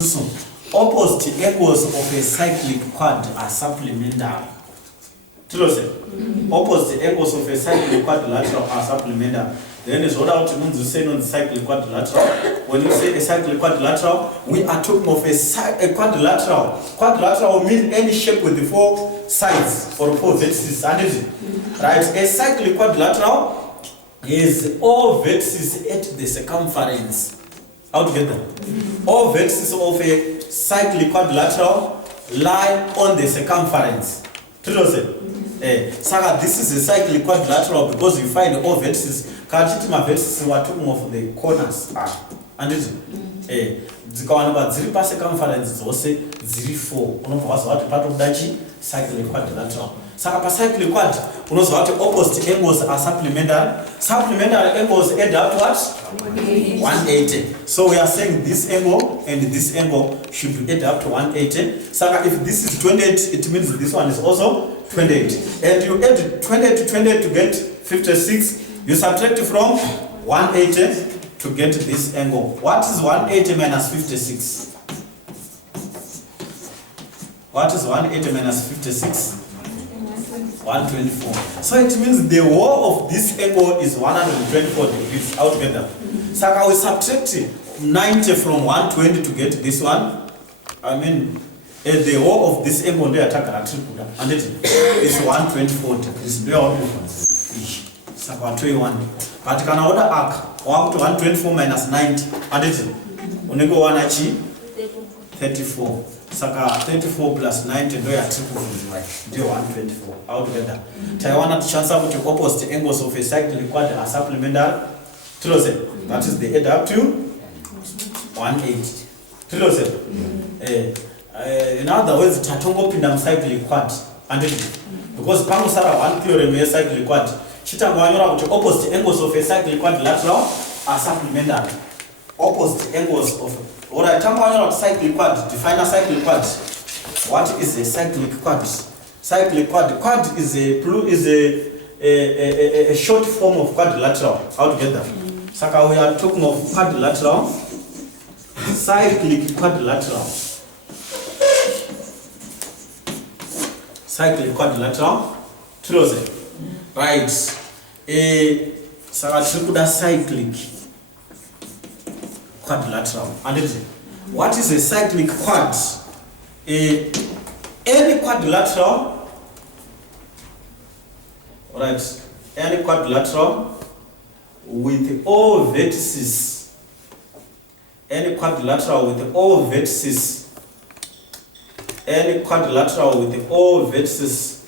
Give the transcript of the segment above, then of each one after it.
Opposite angles of a cyclic quad are supplementary. Opposite angles of a cyclic quadrilateral are supplementary. Then is what out means you say on cyclic quadrilateral. When you say a cyclic quadrilateral, we are talking of a quadrilateral. Quadrilateral means any shape with the four sides or four vertices. Right? A cyclic quadrilateral is all vertices at the circumference. How to get them? All vertices of a cyclic quadrilateral lie on the circumference. This is a cyclic quadrilateral because you find all vertices. Vertices we are talking of the corners. And it the circumference also 4. Part of that cyclic quadrilateral. Cyclic quad, opposite angles are supplementary. Supplementary angles add up to what? 180. So we are saying this angle and this angle should add up to 180. So if this is 28, it means this one is also 28. And you add 28 to 28 to get 56. You subtract from 180 to get this angle. What is 180 minus 56? What is 180 minus 56? 124. So it means the whole of this angle is 124 degrees altogether. So I will subtract 90 from 120 to get this one. I mean, the whole of this angle they attack and it is 124 degrees. So 121. But can order arc 124 minus 90 and it only go 34. Saka 34 plus 90 do ya triple do 124 altogether. Taiwan chance of the opposite angles of a cyclic quad are supplementary. That is the add up to 180. In other words, tatongo pindam cyclic quad and because pamusara one theorem is cyclic quad. Chitangwanyora with opposite angles of a cyclic quadrilateral are supplementary. Opposite angles of alright, cyclic quad. Define a cyclic quad. What is a cyclic quad? Cyclic quad. Quad is a short form of quadrilateral. Altogether. So we are talking of quadrilateral. Cyclic quadrilateral. Cyclic quadrilateral. Right. Cyclic quadrilateral. And what is a cyclic quad? Any quadrilateral, right? Any quadrilateral with all vertices. Any quadrilateral with all vertices. Any quadrilateral with all vertices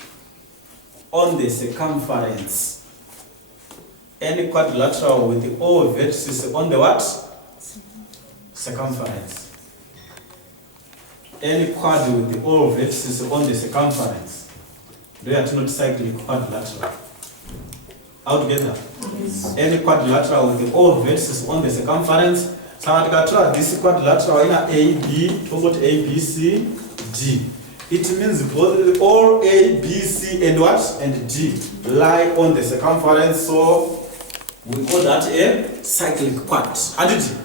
on the circumference. Any quadrilateral with all vertices on the what? Circumference. Any quad with all vertices on the circumference. Do you have to note cyclic quadrilateral? Altogether. Yes. Any quadrilateral with all vertices on the circumference. So this quadrilateral in A, B, about A, B, C, D. It means both all A, B, C, and what? And D lie on the circumference. So we call that a cyclic quad. And it.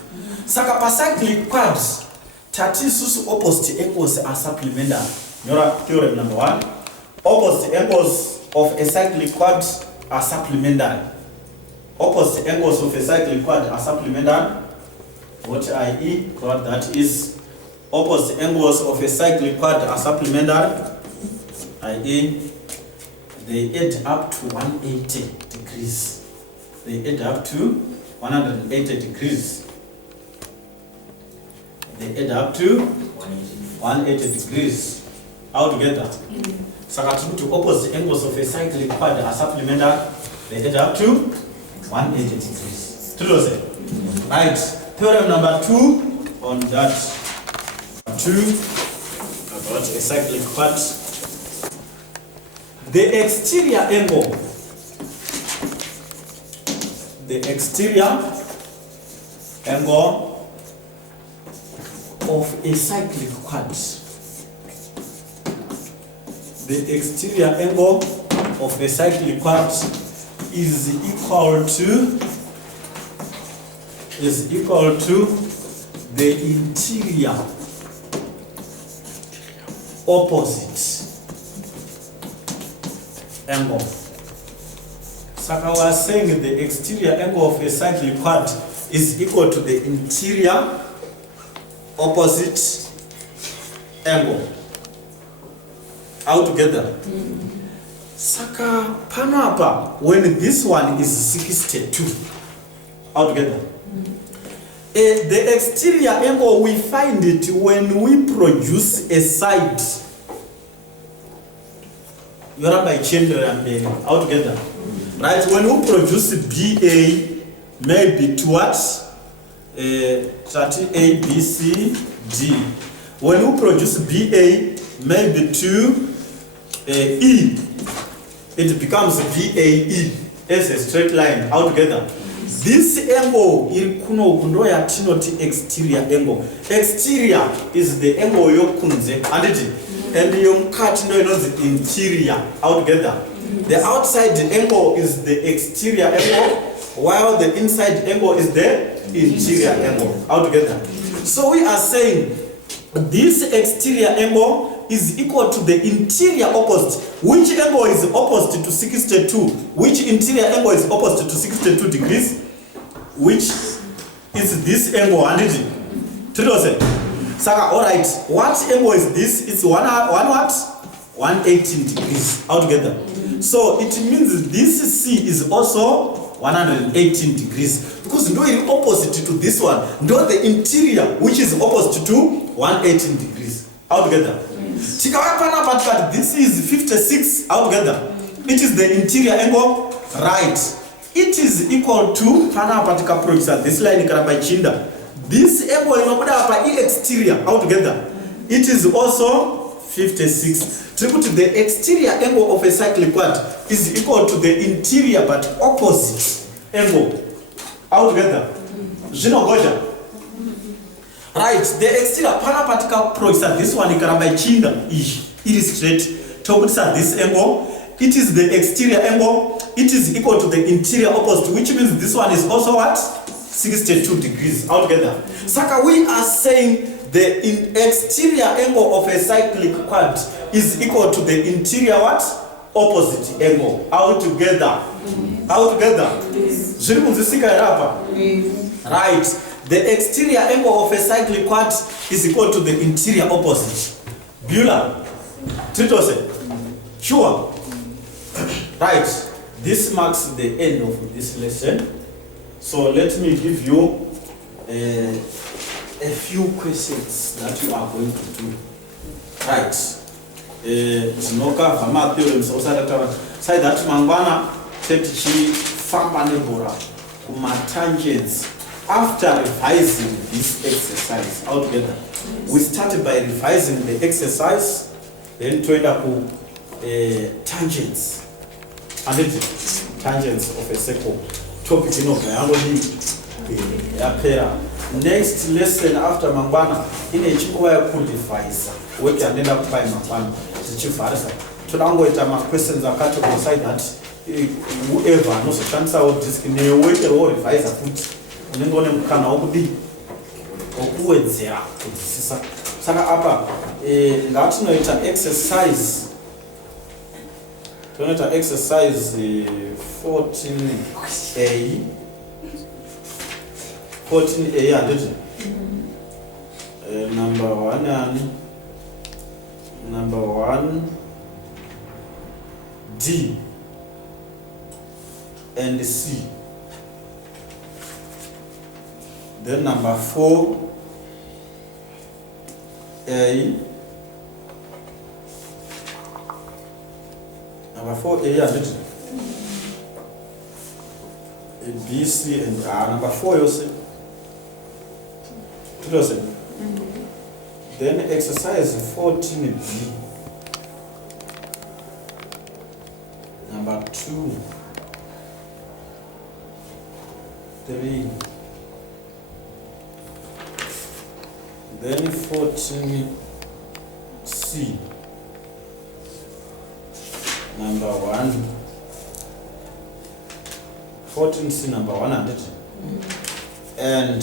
Cyclic quads, Tatisus opposite angles are supplementary. Theorem number 1. Opposite angles of a cyclic quad are supplementary. Opposite angles of a cyclic quad are supplementary. What i.e. what that is. Opposite angles of a cyclic quad are supplementary. i.e. they add up to 180 degrees. They add up to 180 degrees. They add up to 180 degrees altogether. So to opposite angles of a cyclic quad are supplementary. They add up to 180 degrees. Right. Theorem number 2 on that. 2 about a cyclic quad. The exterior angle. The exterior angle of a cyclic quad. The exterior angle of a cyclic quad is equal to the interior opposite angle. Saka was saying the exterior angle of a cyclic quad is equal to the interior opposite angle. All together. Saka panapa, when this one is 62, all together. The exterior angle, we find it when we produce a side. You are by children and all together. Right? When we produce BA, maybe to what? 30A, B, C, D. When we produce BA, maybe to E, it becomes BAE as a straight line altogether. This angle is exterior angle. Exterior is the angle yokunze and the cut is interior altogether. The outside angle is the exterior angle, while the inside angle is the interior angle altogether. So we are saying this exterior angle is equal to the interior opposite. Which angle is opposite to 62? Which interior angle is opposite to 62 degrees? Which is this angle? Saka, alright, what angle is this? It's one what? 118 degrees altogether. So it means this C is also 118 degrees. Because no is opposite to this one. No, the interior, which is opposite to 118 degrees altogether. This is 56 altogether. It is the interior angle, right? It is equal to this line by Chinda. This angle is exterior altogether. It is also 56. The exterior angle of a cyclic quad is equal to the interior but opposite angle altogether. Right, the exterior paraparticle proxy, this one by Chinda, illustrate to this angle. It is the exterior angle. It is equal to the interior opposite, which means this one is also what? 62 degrees altogether. Saka, we are saying the exterior angle of a cyclic quad is equal to the interior what? Opposite angle altogether. Altogether. Right. The exterior angle of a cyclic quad is equal to the interior opposite. Bueller. Tritose. Sure. Right. This marks the end of this lesson. So let me give you a few questions that you are going to do. Right. Zinoka vama theorems osada say that mangwana tetichi famba nebora kuma tangents. After revising this exercise altogether, we started by revising the exercise, then to end up tangents. And tangents of a circle. Topic next lesson after Mangwana, in a chikuwa could devise. We can end up by Mangwana. To now wait questions are cut to side that whoever knows a chance out this in a way to revise a foot. Ngone mkana okudi okuwedzera kudzisisa saka apa ngati noita exercise 14A 14A anditi number 1 D and C. Then number 4, A. Number 4A and B, C, and number 4 you see. Then exercise 14B. Number 2, 3. Then 14C, number 1, 14C number 100, and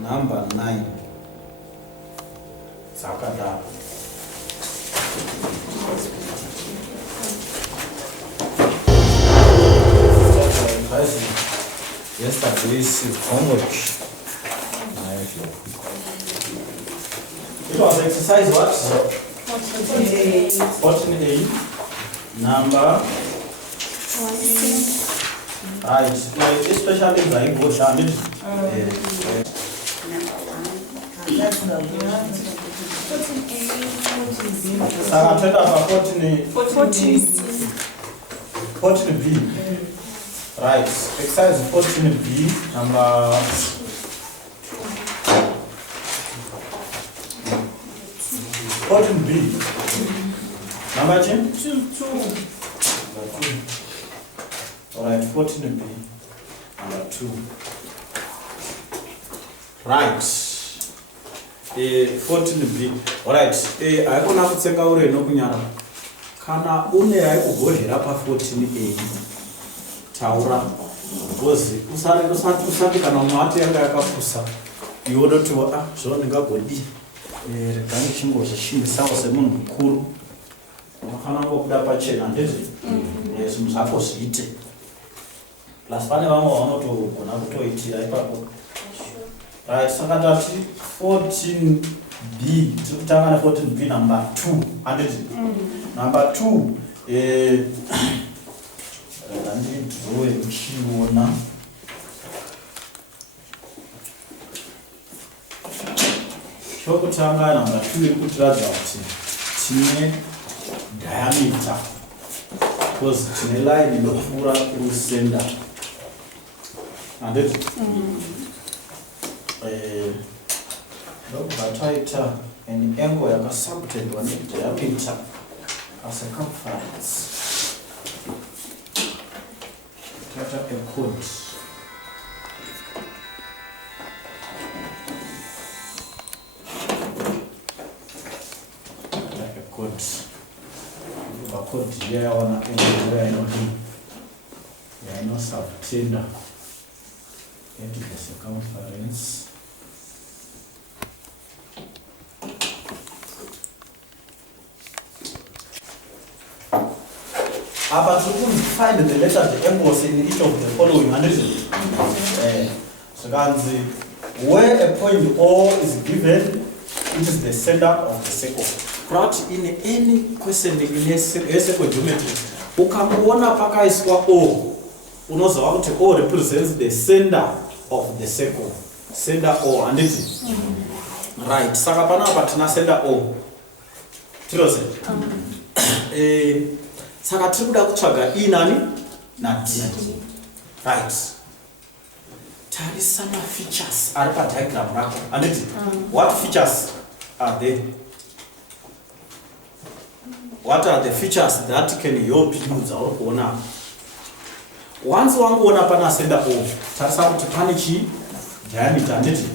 number 9, dzakadaro. Yesterday's homework. It was exercise what? 14A. Number. Right. Especially in the English. Number 14B. Right, exercise 14B, number 14B. Number 2. Alright, 14B, number 2. Right. 14B. Alright, I want to take out no kunyara. Kana une I go here pa 14A. Taura because usati kana mate yanga yakafusa iwodo to zvone ngagodi rekani chimbo zvishimbisawo semunhu mukuru unofana ngokuda pachena ndezve zvinhu zvako zviite plus pane vamwe vanotogona kutoitira ipapo right saka tati 14B tiri kutanga na 14B number 2 handiti number 2 ndidrowe uchiona chokutanga number 2 iri kutiradza kuti tine diameter because tine line inopfuura kurusenda handiti ndobva taita an angle yakasubtendwa nediameter acircumference a code. A code. A code here on anywhere I know subtender into the circumference. But we couldn't find the letter of the angles in each of the following so where a point O is given, it is the center of the circle. But in any question in a circle geometry, ukamuona pakaiswa O, unoziva kuti O represents the center of the circle. Center O, and it is right. Saka panapa tina center O. Tirose. Saka tiri kuda kutsvaga I nani na D. Right. Tarisa ma features ari pa diagram rako. Anditi. What features are there? What are the features that can help you zauri kuona? Once wangoona pana center O, tarisa kuti pane chi diameter anditi.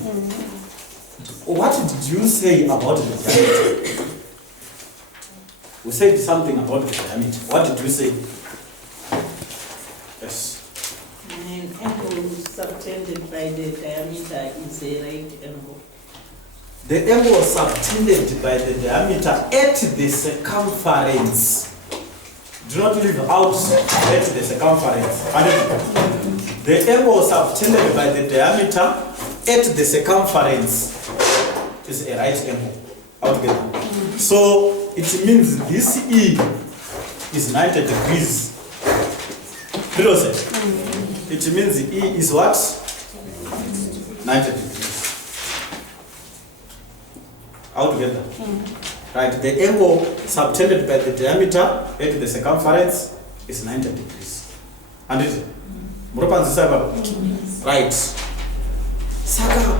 What did you say about the diameter? We said something about the diameter. What did we say? Yes. An angle subtended by the diameter is a right angle. The angle subtended by the diameter at the circumference. Do not leave out at the circumference. The angle subtended by the diameter at the circumference is a right angle altogether. So it means this E is 90 degrees. It means E is what? 90 degrees. Altogether. Right, the angle subtended by the diameter at the circumference is 90 degrees. And it is? Right. Saka,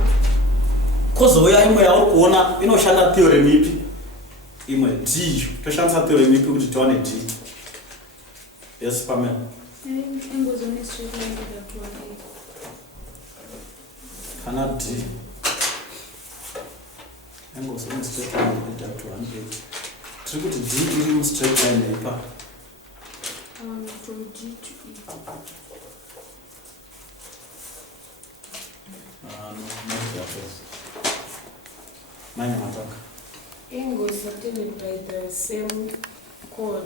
kozoya imwe yauri kuona inoshanda theorem ipi? Imwe D, toshandisa theorem ipi kuti tiwane D? Yes, Pamela. Angles on a straight line that are 180. Cannot D. Angles on a straight line that are 180. Tiri kuti D iri mu straight line ipa. From D to E. No, not that way. Mine mataka. Angles subtended by the same chord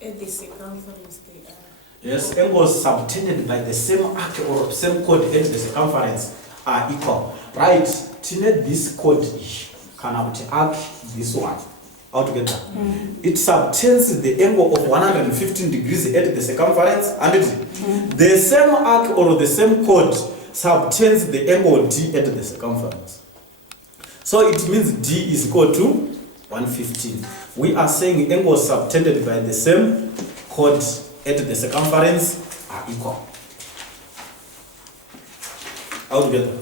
at the circumference they are. Yes, angles subtended by the same arc or same chord at the circumference are equal. Right? Tine this chord can arc this one altogether. It subtends the angle of 115 degrees at the circumference, and the same arc or the same chord subtends the angle D at the circumference. So it means D is equal to 115. We are saying angles subtended by the same chord at the circumference are equal. Altogether.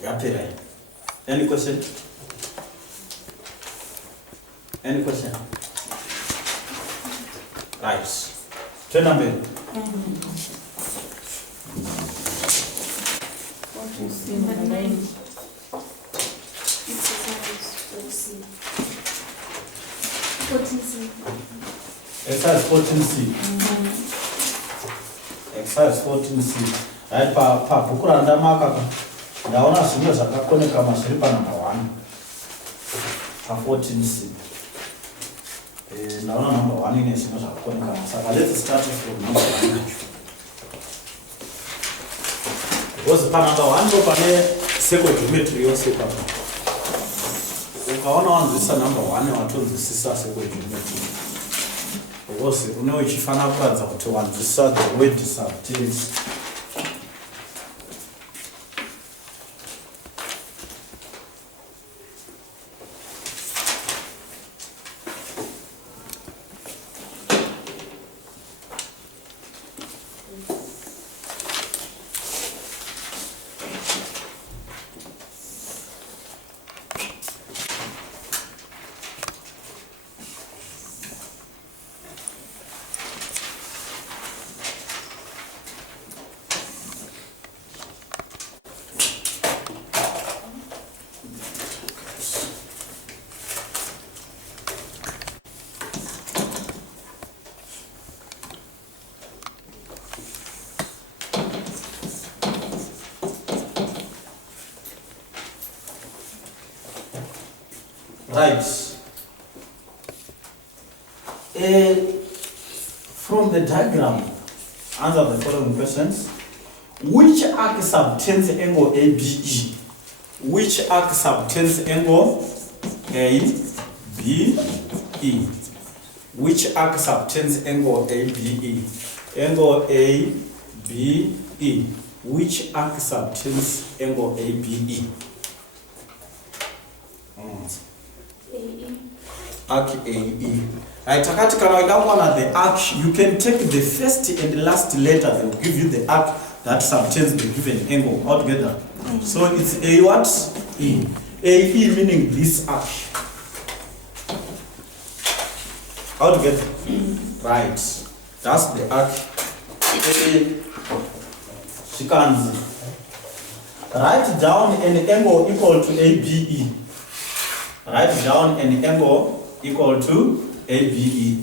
Right. Any question? Any question? Right. Turn number. Number 9. Exercise 4C. 14C. Exercise 14C. Exercise 14C. Right, pa bukura ndamaka ndaona zvimwe zvakakoneka zviri pa number 1 pa 14C. Ndaona number 1 ine zvimwe zvakakoneka, saka let's start from number 1. Because pa number 1 ndo pane sequogeometry yose papa. Ukaona wanzwisisa number 1 watonzwisisa sequogeometry. Because unochifana kuradza kuti wanzwisisa the word subtends. Right. From the diagram, answer the following questions. Which arc subtends angle ABE? Which arc subtends angle ABE? Which arc subtends angle ABE? Angle ABE. Which arc subtends angle ABE? Arc AE. Right, takati kana ikaona the arc, you can take the first and last letter, they will give you the arc that subtends the given angle altogether. So it's A what? E. AE meaning this arc. Altogether. Right. That's the arc. Shikanzi. Write down an angle equal to ABE. Write down an angle equal to ABE.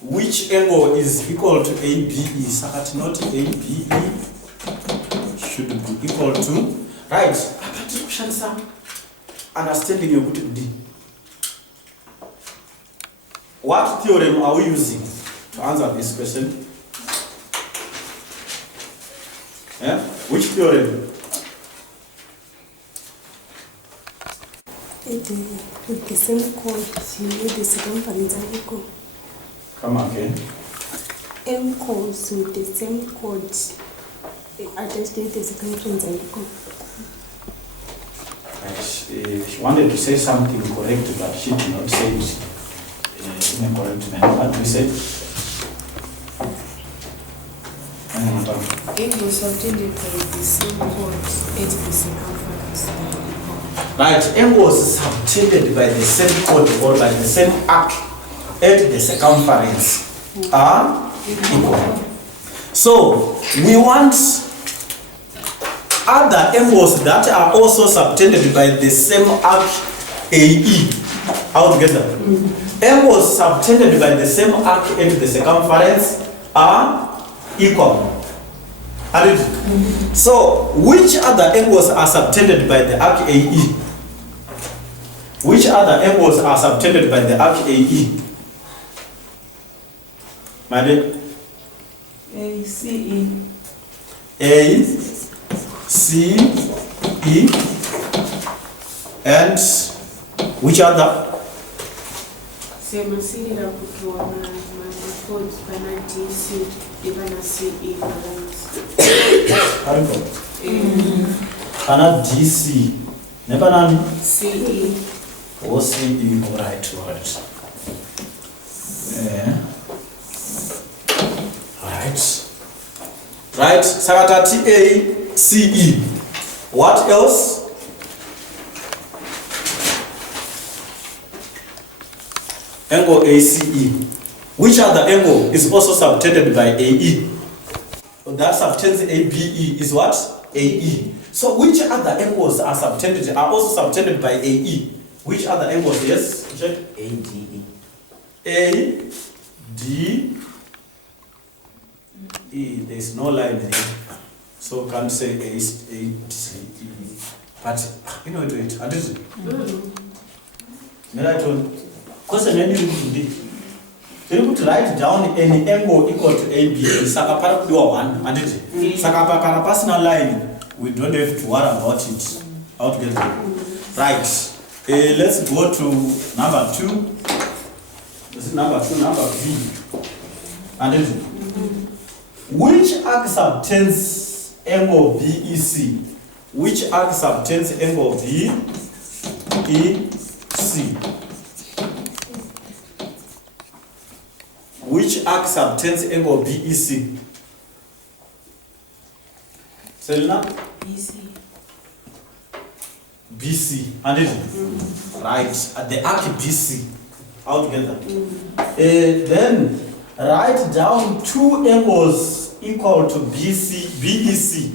Which angle is equal to ABE? Sakati not ABE should be equal to. Right. Understanding your good D. What theorem are we using to answer this question? Yeah? Which theorem? With the same chord, you need the circumference are equal. Come again. M chords with the same chord adjusted the circumference are equal. Right. She wanted to say something correct, but she did not say it in a correct manner. What we said? Angles subtended by the same chord at the circumference are equal. Right, angles subtended by the same chord or by the same arc at the circumference are equal. So we want other angles that are also subtended by the same arc AE altogether. Angles subtended by the same arc at the circumference are equal. So which other angles are subtended by the arc AE? Which other angles are subtended by the arc AE? My dear? ACE. A, C, E, and which other? semasirira kutuwa macodes pana DC ivana CE balance. Pana DC. Never none. CE. Or CE. Alright, alright. Yeah. Right. Right. Sakata TACE. What else? Angle ACE. Which other angle is also subtended by AE? That subtends ABE is what? AE. So which other angles are subtended, are also subtended by AE? Which other angles? Yes? Check. ADE. A, D, E. There is no line there. So can't say A, D, E. But you know it, and it. Question any you could write down any angle equal to AB. Saka para do one, and it. Saka para personal line. We don't have to worry about it altogether. Right. Let's go to number 2. This is number 2, number B. And then, which arc subtends angle BEC? Which arc subtends angle BEC? Which arc subtends angle BEC? Selena? BC. BC. And then, right, at the arc BC. Altogether. Then write down 2 angles equal to BEC.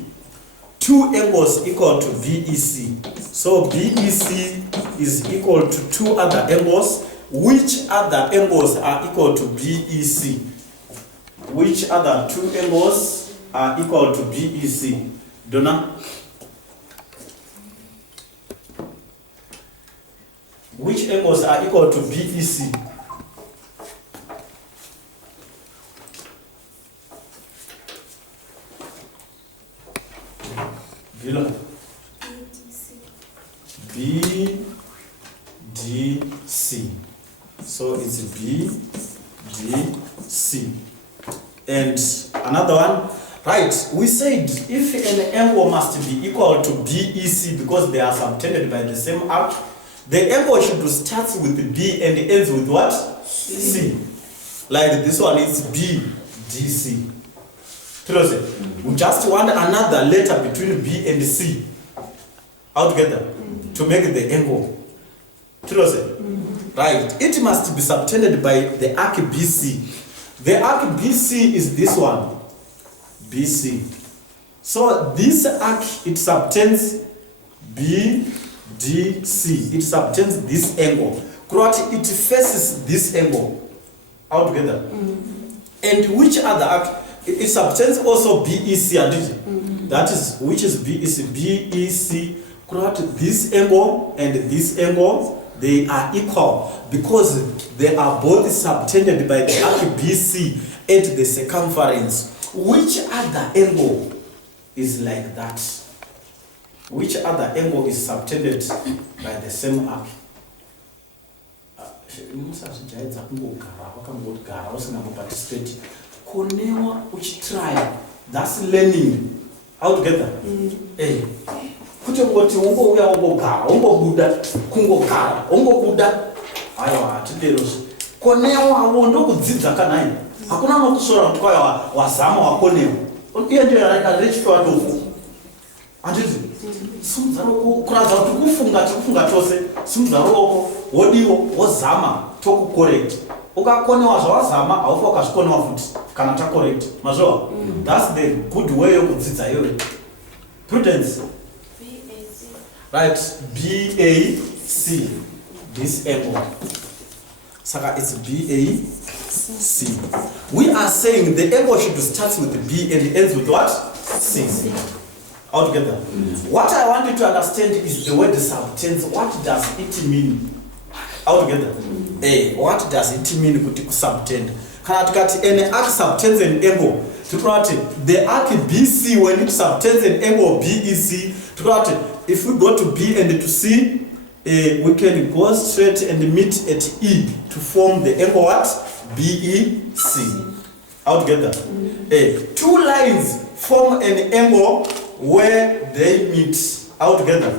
2 angles equal to BEC. So BEC is equal to 2 other angles. Which other angles are equal to BEC? Which other 2 angles are equal to BEC? Donna? Which angles are equal to BEC? Below. BDC. So it's BDC. And another one. Right, we said if an angle must be equal to BEC because they are subtended by the same arc, the angle should start with B and ends with what? C. Like this one is BDC. We just want another letter between B and C altogether to make the angle. Right, it must be subtended by the arc BC. The arc BC is this one. BC. So this arc, it subtends BDC. It subtends this angle. It faces this angle altogether. And which other arc? It subtends also BEC. That is, which is BEC? BEC. This angle and this angle, they are equal because they are both subtended by the arc BC at the circumference. Which other angle is like that? Which other angle is subtended by the same arc? Try. That's learning altogether. Kuti ngoti ungouya ungogara, ungobuda, kungogara, ungobuda. Aiwa, tideroso. Konewa awo ndokudzidza kanai. Hakuna nokusora kuti kwaya wazama wakonewa. Iye ndio arechitwa tofu. Anditi simuzaro kuradza kuti kufunga chose, simuzaro wodiwo wozama toku correct. Ukakonewa zvawazama haufa ukazvikonewa futi kana ta correct. Mazvo? That's the good way yokudzidza iwe. Prudence. Right, BAC, this angle. Saka, it's BAC. We are saying the angle should start with B and ends with what? C. Altogether. What I want you to understand is the word subtends. What does it mean? Altogether. What does it mean kuti subtend? Kana tikati an arc subtends an angle. The arc BC, when it subtends an angle BEC, if we go to B and to C, we can go straight and meet at E to form the angle what? BEC. Altogether. Two lines form an angle where they meet. Altogether.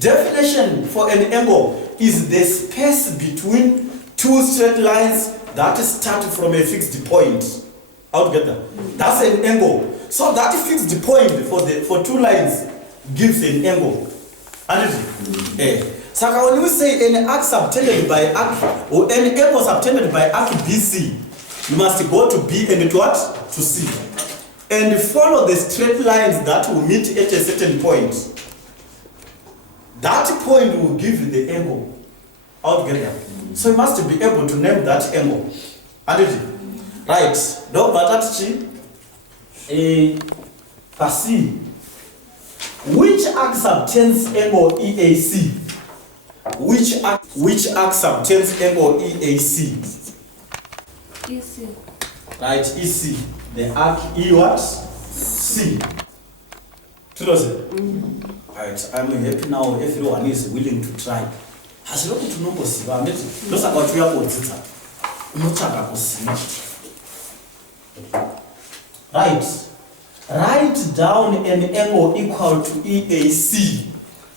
Definition for an angle is the space between two straight lines that start from a fixed point. Altogether. That's an angle. So that fixed point for two lines gives an angle. So when we say an arc subtended by arc, or an angle subtended by arc BC, you must go to B and to what? To C. And follow the straight lines that will meet at a certain point. That point will give you the angle altogether. So you must be able to name that angle. Right. No, but that's C. Which arc subtends angle EAC? Which arc subtends angle EAC? EC. Right, EC. The arc E what? C. Right, I'm happy now everyone is willing to try. Has looked to know those about your words. Right. Write down an angle equal to EAC.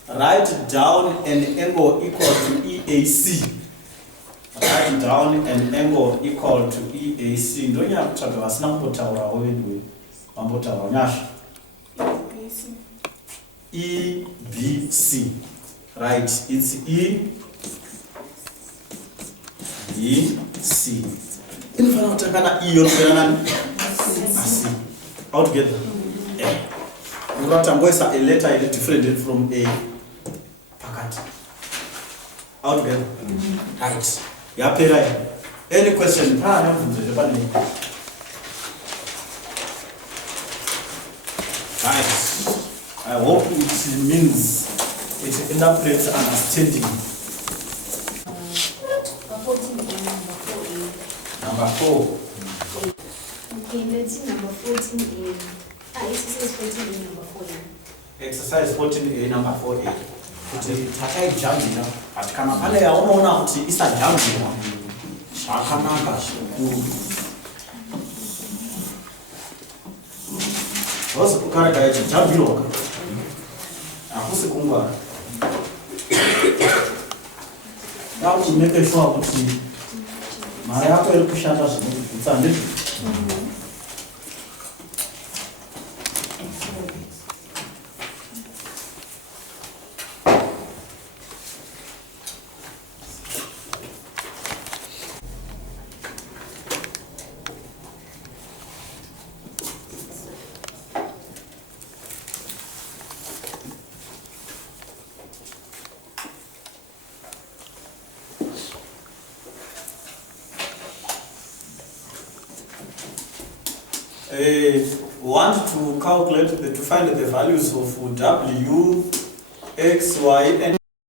Write down an angle equal to EAC. Write down an angle equal to EAC. Don't you have to talk about EBC. Right, it's EBC. In front of C. Altogether. A letter is different from a packet. Altogether. Right. Yeah, any question? Right. I hope it means it interprets understanding. 14 and number 4A. Number 4. Okay, let's see number 14A. Exercise 14A, number 4A. Exercise 14A, number 4A. Kuti takai jambi na but kana pale yaona kuti isa jambi na zvakanaka zvikuru. What's the character of jambi roka? Akusi kungwara. Now to make sure kuti mari yako iri kushanda zvinobvisa ndizvo. Want to calculate to find the values of W, X, Y, and